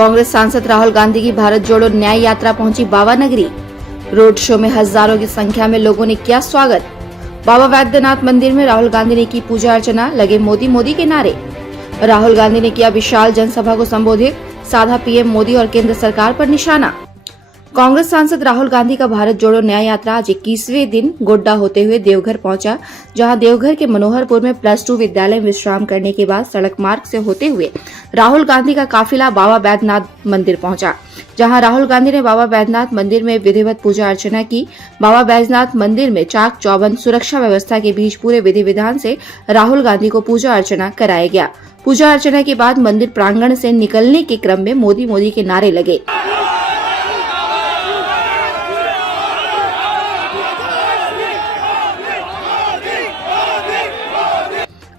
कांग्रेस सांसद राहुल गांधी की भारत जोड़ो न्याय यात्रा पहुंची बाबा नगरी। रोड शो में हजारों की संख्या में लोगों ने किया स्वागत। बाबा वैद्यनाथ मंदिर में राहुल गांधी ने की पूजा अर्चना, लगे मोदी मोदी के नारे। राहुल गांधी ने किया विशाल जनसभा को संबोधित, साधा पीएम मोदी और केंद्र सरकार पर निशाना। कांग्रेस सांसद राहुल गांधी का भारत जोड़ो न्याय यात्रा आज 21वें दिन गोड्डा होते हुए देवघर पहुंचा, जहां देवघर के मनोहरपुर में +2 विद्यालय में विश्राम करने के बाद सड़क मार्ग से होते हुए राहुल गांधी का काफिला बाबा वैद्यनाथ मंदिर पहुंचा, जहां राहुल गांधी ने बाबा वैद्यनाथ मंदिर में विधिवत पूजा अर्चना की। बाबा वैद्यनाथ मंदिर में चाक चौबंद सुरक्षा व्यवस्था के बीच पूरे विधि विधान से राहुल गांधी को पूजा अर्चना कराया गया। पूजा अर्चना के बाद मंदिर प्रांगण से निकलने के क्रम में मोदी मोदी के नारे लगे।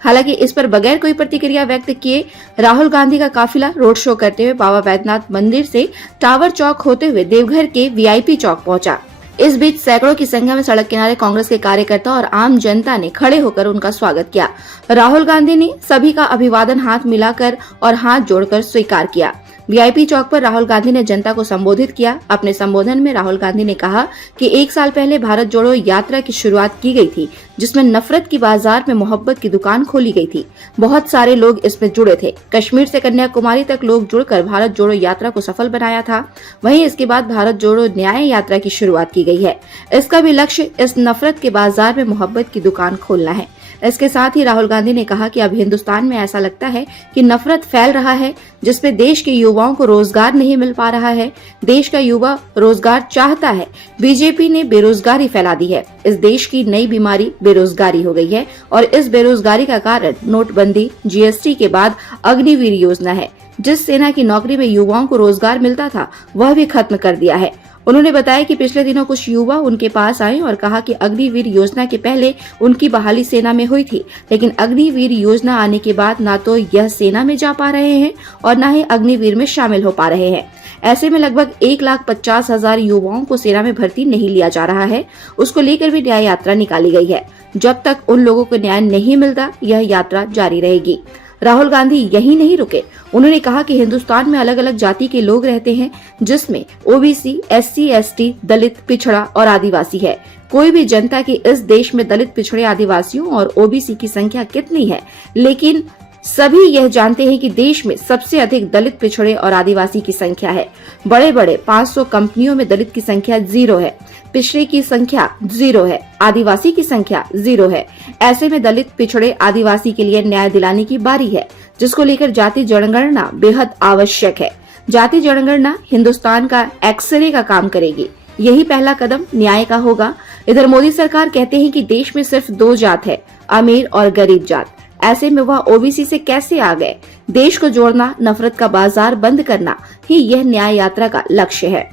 हालांकि इस पर बगैर कोई प्रतिक्रिया व्यक्त किए राहुल गांधी का काफिला रोड शो करते हुए बाबा वैद्यनाथ मंदिर से टावर चौक होते हुए देवघर के वीआईपी चौक पहुंचा। इस बीच सैकड़ों की संख्या में सड़क किनारे कांग्रेस के कार्यकर्ता और आम जनता ने खड़े होकर उनका स्वागत किया। राहुल गांधी ने सभी का अभिवादन हाथ मिलाकर और हाथ जोड़कर स्वीकार किया। वीआईपी चौक पर राहुल गांधी ने जनता को संबोधित किया। अपने संबोधन में राहुल गांधी ने कहा कि 1 साल पहले भारत जोड़ो यात्रा की शुरुआत की गई थी, जिसमें नफरत की बाजार में मोहब्बत की दुकान खोली गई थी। बहुत सारे लोग इसमें जुड़े थे। कश्मीर से कन्याकुमारी तक लोग जुड़कर भारत जोड़ो यात्रा को सफल बनाया था। वहीं इसके बाद भारत जोड़ो न्याय यात्रा की शुरुआत की गई है। इसका भी लक्ष्य इस नफरत के बाजार में मोहब्बत की दुकान खोलना है। इसके साथ ही राहुल गांधी ने कहा कि अब हिंदुस्तान में ऐसा लगता है कि नफरत फैल रहा है, जिसमें देश के युवाओं को रोजगार नहीं मिल पा रहा है। देश का युवा रोजगार चाहता है। बीजेपी ने बेरोजगारी फैला दी है। इस देश की नई बीमारी बेरोजगारी हो गई है और इस बेरोजगारी का कारण नोटबंदी, जीएसटी के बाद अग्निवीर योजना है। जिस सेना की नौकरी में युवाओं को रोजगार मिलता था, वह भी खत्म कर दिया है। उन्होंने बताया कि पिछले दिनों कुछ युवा उनके पास आए और कहा कि अग्निवीर योजना के पहले उनकी बहाली सेना में हुई थी, लेकिन अग्निवीर योजना आने के बाद ना तो यह सेना में जा पा रहे हैं और न ही अग्निवीर में शामिल हो पा रहे हैं। ऐसे में लगभग 1,50,000 युवाओं को सेना में भर्ती नहीं लिया जा रहा है। उसको लेकर भी न्याय यात्रा निकाली गई है। जब तक उन लोगों को न्याय नहीं मिलता, यह यात्रा जारी रहेगी। राहुल गांधी यही नहीं रुके। उन्होंने कहा कि हिंदुस्तान में अलग अलग जाति के लोग रहते हैं, जिसमें ओबीसी, एससी, एसटी, दलित, पिछड़ा और आदिवासी है। कोई भी जनता की इस देश में दलित, पिछड़े, आदिवासियों और ओबीसी की संख्या कितनी है, लेकिन सभी यह जानते हैं कि देश में सबसे अधिक दलित, पिछड़े और आदिवासी की संख्या है। बड़े बड़े 500 कंपनियों में दलित की संख्या 0 है, पिछड़े की संख्या 0 है, आदिवासी की संख्या 0 है। ऐसे में दलित, पिछड़े, आदिवासी के लिए न्याय दिलाने की बारी है, जिसको लेकर जाति जनगणना बेहद आवश्यक है। जाति जनगणना हिंदुस्तान का एक्सरे का काम करेगी। यही पहला कदम न्याय का होगा। इधर मोदी सरकार कहते हैं कि देश में सिर्फ 2 जात है, अमीर और गरीब जात। ऐसे में वह ओबीसी से कैसे आ गए? देश को जोड़ना, नफरत का बाजार बंद करना ही यह न्याय यात्रा का लक्ष्य है।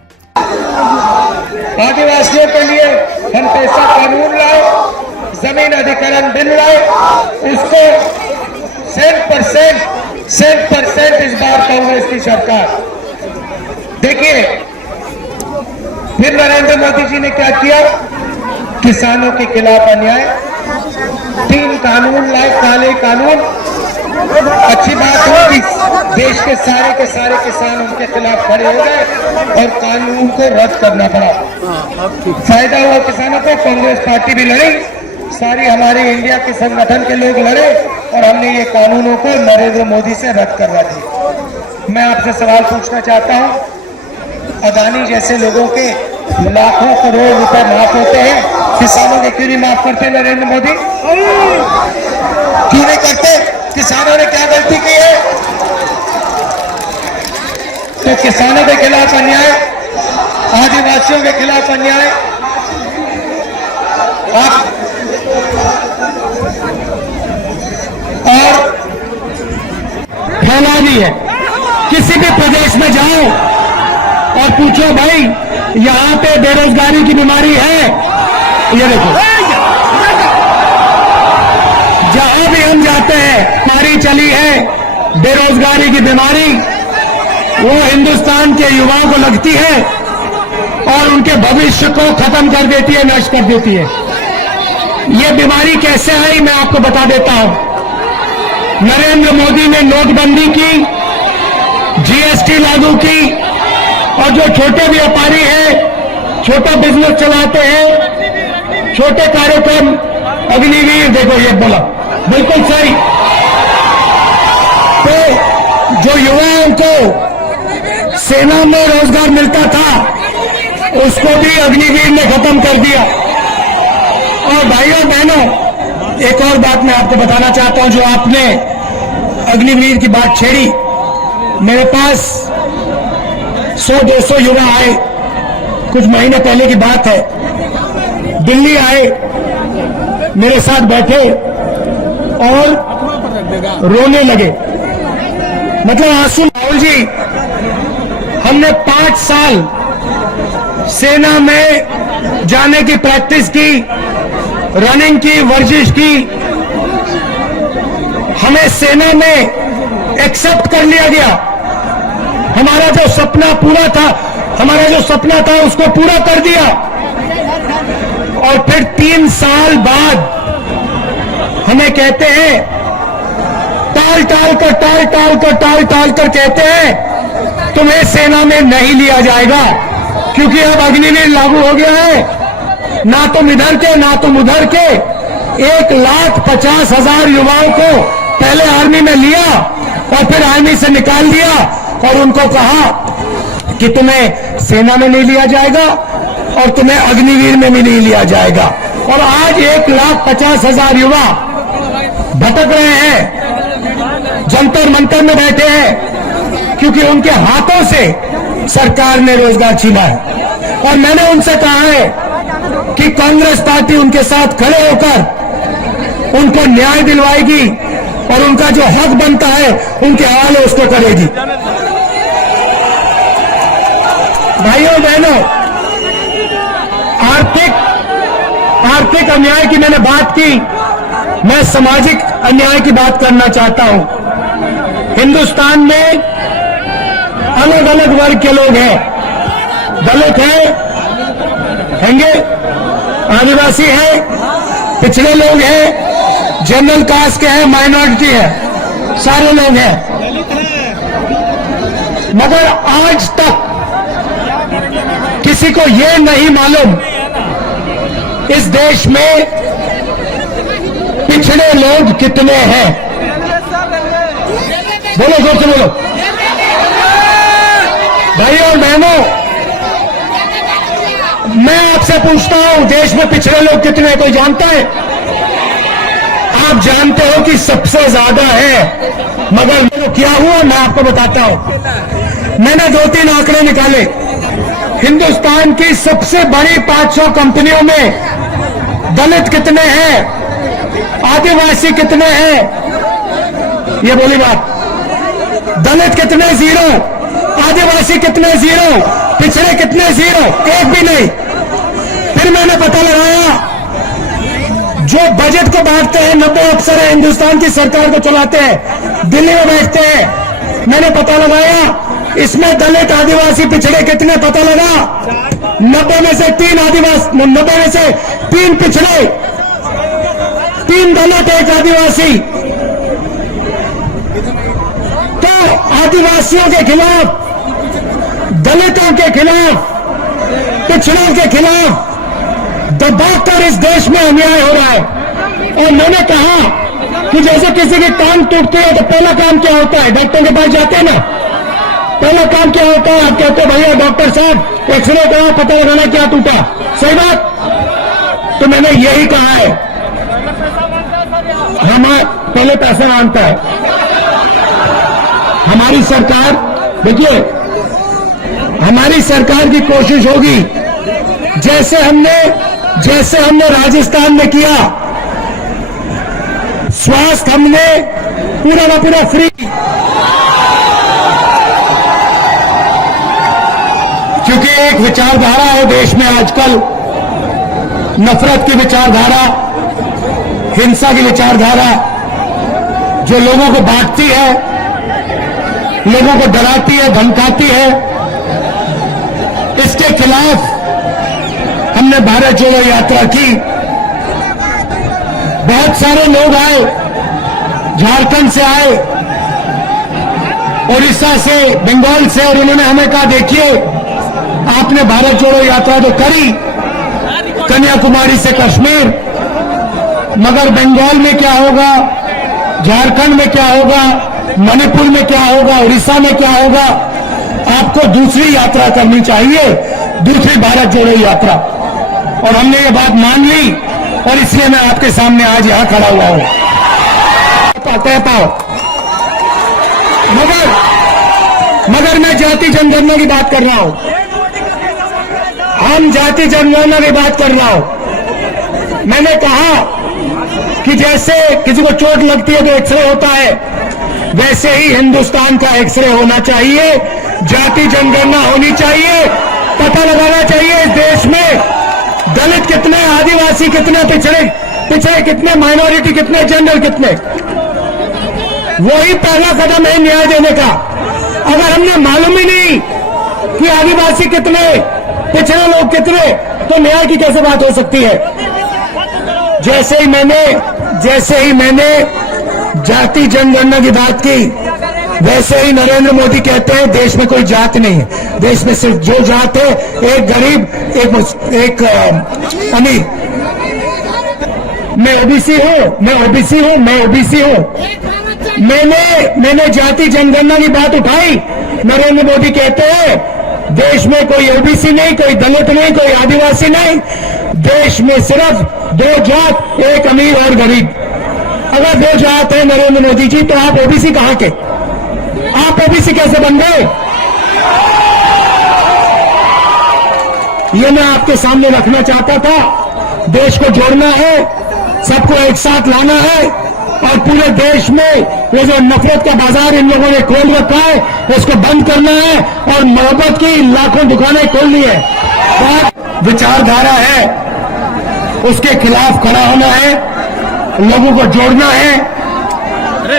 आदिवासियों के लिए हम पैसा कानून लाए, जमीन अधिग्रहण बिल लाए, उसको 100% इस बार कांग्रेस की सरकार। देखिए फिर नरेंद्र मोदी जी ने क्या किया? किसानों के खिलाफ अन्याय, 3 कानून लाए, काले कानून। अच्छी बात होगी, देश के सारे किसान उनके खिलाफ खड़े हो गए और कानून को रद्द करना पड़ा। फायदा हुआ किसानों को। कांग्रेस पार्टी भी लड़ी, सारी हमारे इंडिया के संगठन के लोग लड़े और हमने ये कानूनों को नरेंद्र मोदी से रद्द करवा दी। मैं आपसे सवाल पूछना चाहता हूं, अदानी जैसे लोगों के लाखों करोड़ रुपए माफ होते हैं, किसानों के क्यों नहीं माफ करते नरेंद्र मोदी? क्यों नहीं करते? किसानों ने क्या गलती की है? तो किसानों के खिलाफ अन्याय, आदिवासियों के खिलाफ अन्याय, और फैला भी है। किसी भी प्रदेश में जाओ और पूछो भाई यहाँ पे बेरोजगारी की बीमारी है, ये देखो जहां भी हम जाते हैं पारी चली है बेरोजगारी की बीमारी, वो हिंदुस्तान के युवाओं को लगती है और उनके भविष्य को खत्म कर देती है, नष्ट कर देती है। ये बीमारी कैसे आई मैं आपको बता देता हूं। नरेंद्र मोदी ने नोटबंदी की, जीएसटी लागू की, और जो छोटे व्यापारी हैं, छोटा बिजनेस चलाते हैं, छोटे कार्यक्रम, अग्निवीर, देखो ये बोला बिल्कुल सही। तो जो युवाओं को सेना में रोजगार मिलता था, उसको भी अग्निवीर ने खत्म कर दिया। और भाइयों बहनों, एक और बात मैं आपको बताना चाहता हूं, जो आपने अग्निवीर की बात छेड़ी। मेरे पास 100-200 युवा आए, कुछ महीने पहले की बात है, दिल्ली आए, मेरे साथ बैठे और रोने लगे, मतलब आंसू। राहुल जी, हमने 5 साल सेना में जाने की प्रैक्टिस की, रनिंग की, वर्जिश की, हमें सेना में एक्सेप्ट कर लिया गया। हमारा जो सपना पूरा था, हमारा जो सपना था उसको पूरा कर दिया। और फिर 3 साल बाद हमें कहते हैं, टाल टाल कर कहते हैं तुम्हें सेना में नहीं लिया जाएगा, क्योंकि अब अग्निवीर लागू हो गया है। ना तुम इधर के ना तुम उधर के 1,50,000 युवाओं को पहले आर्मी में लिया और फिर आर्मी से निकाल दिया और उनको कहा कि तुम्हें सेना में नहीं लिया जाएगा और तुम्हें अग्निवीर में भी नहीं लिया जाएगा। और आज 1,50,000 युवा भटक रहे हैं, जंतर मंतर में बैठे हैं, क्योंकि उनके हाथों से सरकार ने रोजगार छीना है। और मैंने उनसे कहा है कि कांग्रेस पार्टी उनके साथ खड़े होकर उनको न्याय दिलवाएगी और उनका जो हक बनता है उनके हवाले उसको करेगी। भाइयों बहनों, आर्थिक अन्याय की मैंने बात की, मैं सामाजिक अन्याय की बात करना चाहता हूं। हिंदुस्तान में अलग अलग वर्ग के लोग हैं, दलित होंगे, आदिवासी हैं, पिछड़े लोग हैं, जनरल कास्ट के हैं, माइनॉरिटी है, सारे लोग हैं। मगर आज तक किसी को यह नहीं मालूम इस देश में पिछड़े लोग कितने हैं। बोलो जोर से बोलो। भाइयों और बहनों, मैं आपसे पूछता हूं, देश में पिछड़े लोग कितने हैं? कोई जानता है? आप जानते हो कि सबसे ज्यादा है, मगर क्या हुआ मैं आपको बताता हूं। मैंने 2-3 आंकड़े निकाले। हिंदुस्तान की सबसे बड़ी 500 कंपनियों में दलित कितने हैं, आदिवासी कितने हैं? ये बोली बात। दलित कितने? 0। आदिवासी कितने? 0। पिछड़े कितने? 0, एक भी नहीं। फिर मैंने पता लगाया, जो बजट को बांटते हैं 90 अफसर है, हिंदुस्तान की सरकार को चलाते हैं, दिल्ली में बैठते हैं। मैंने पता लगाया, इसमें दलित, आदिवासी, पिछड़े कितने? पता लगा 90 में से 3 आदिवासी, 90 में से 3 पिछड़े, 3 दलित, 1 आदिवासी। तो आदिवासियों के खिलाफ, दलितों के खिलाफ, पिछड़ों के खिलाफ दबाकर इस देश में अन्याय हो रहा है। और मैंने कहा कि जैसे किसी की टांग टूटती है तो पहला काम क्या होता है? डॉक्टर के पास जाते हैं ना, पहला काम क्या होता है? आप कहते हैं भैया डॉक्टर साहब एक्सरे करा, पता लगाना क्या टूटा। सही बात। तो मैंने यही कहा है, हमारा पहले पैसा मांगता है। हमारी सरकार, देखिए, हमारी सरकार की कोशिश होगी, जैसे हमने राजस्थान में किया, स्वास्थ्य हमने पूरा का पूरा फ्री, क्योंकि एक विचारधारा है देश में आजकल, नफरत की विचारधारा, हिंसा की विचारधारा, जो लोगों को बांटती है, लोगों को डराती है, धमकाती है। इसके खिलाफ हमने भारत जोड़ो यात्रा की। बहुत सारे लोग आए, झारखंड से आए, उड़ीसा से, बंगाल से, और उन्होंने हमें कहा देखिए आपने भारत जोड़ो यात्रा तो करी कन्याकुमारी से कश्मीर, मगर बंगाल में क्या होगा, झारखंड में क्या होगा, मणिपुर में क्या होगा, उड़ीसा में क्या होगा। आपको दूसरी यात्रा करनी चाहिए, दूसरी भारत जोड़ो यात्रा। और हमने ये बात मान ली और इसलिए मैं आपके सामने आज यहां खड़ा हुआ हूं। तय पाओ, मगर मैं जाति जनगणना की बात कर रहा हूं, हम जाति जनगणना की बात कर रहा हूं। मैंने कहा कि जैसे किसी को चोट लगती है तो एक्सरे होता है, वैसे ही हिंदुस्तान का एक्सरे होना चाहिए, जाति जनगणना होनी चाहिए, पता लगाना चाहिए इस देश में दलित कितने, आदिवासी कितने, पिछड़े कितने, माइनॉरिटी कितने, जनरल कितने। वही पहला कदम है न्याय देने का। अगर हमने मालूम ही नहीं कि आदिवासी कितने, पिछड़े लोग कितने, तो न्याय की कैसे बात हो सकती है। जैसे ही मैंने जाति जनगणना की बात की, वैसे ही नरेंद्र मोदी कहते हैं देश में कोई जात नहीं है, देश में सिर्फ जो जात है, एक गरीब, एक अमीर। मैं ओबीसी हूं। मैंने जाति जनगणना की बात उठाई, नरेंद्र मोदी कहते हैं देश में कोई ओबीसी नहीं, कोई दलित नहीं, कोई आदिवासी नहीं, देश में सिर्फ दो जात, एक अमीर और गरीब। अगर दो जात है नरेंद्र मोदी जी, तो आप ओबीसी कहां के, आप ओबीसी कैसे बन गए? ये मैं आपके सामने रखना चाहता था। देश को जोड़ना है, सबको एक साथ लाना है और पूरे देश में ये जो नफरत का बाजार इन लोगों ने खोल रखा है, इसको बंद करना है और मोहब्बत की लाखों दुकानें खोलनी है। विचारधारा है, उसके खिलाफ खड़ा होना है, लोगों को जोड़ना है।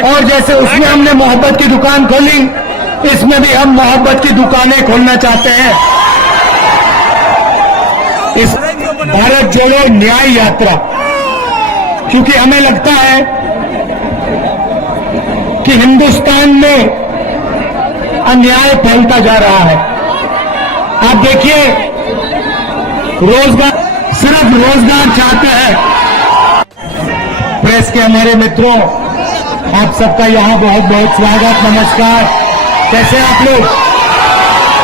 और जैसे उसमें हमने मोहब्बत की दुकान खोली, इसमें भी हम मोहब्बत की दुकानें खोलना चाहते हैं। इस भारत जोड़ो न्याय यात्रा, क्योंकि हमें लगता है कि हिंदुस्तान में अन्याय फैलता जा रहा है। आप देखिए, सिर्फ रोजगार चाहते हैं। प्रेस के हमारे मित्रों, आप सबका यहां बहुत बहुत स्वागत, नमस्कार। कैसे हैं आप लोग?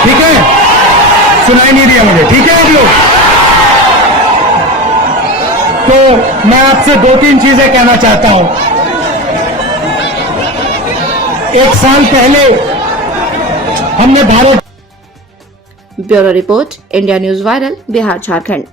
ठीक है, सुनाई नहीं दिया मुझे, ठीक है आप लोग? तो मैं आपसे दो तीन चीजें कहना चाहता हूं। एक साल पहले हमने Bharat bureau report, India news viral, Bihar Jharkhand.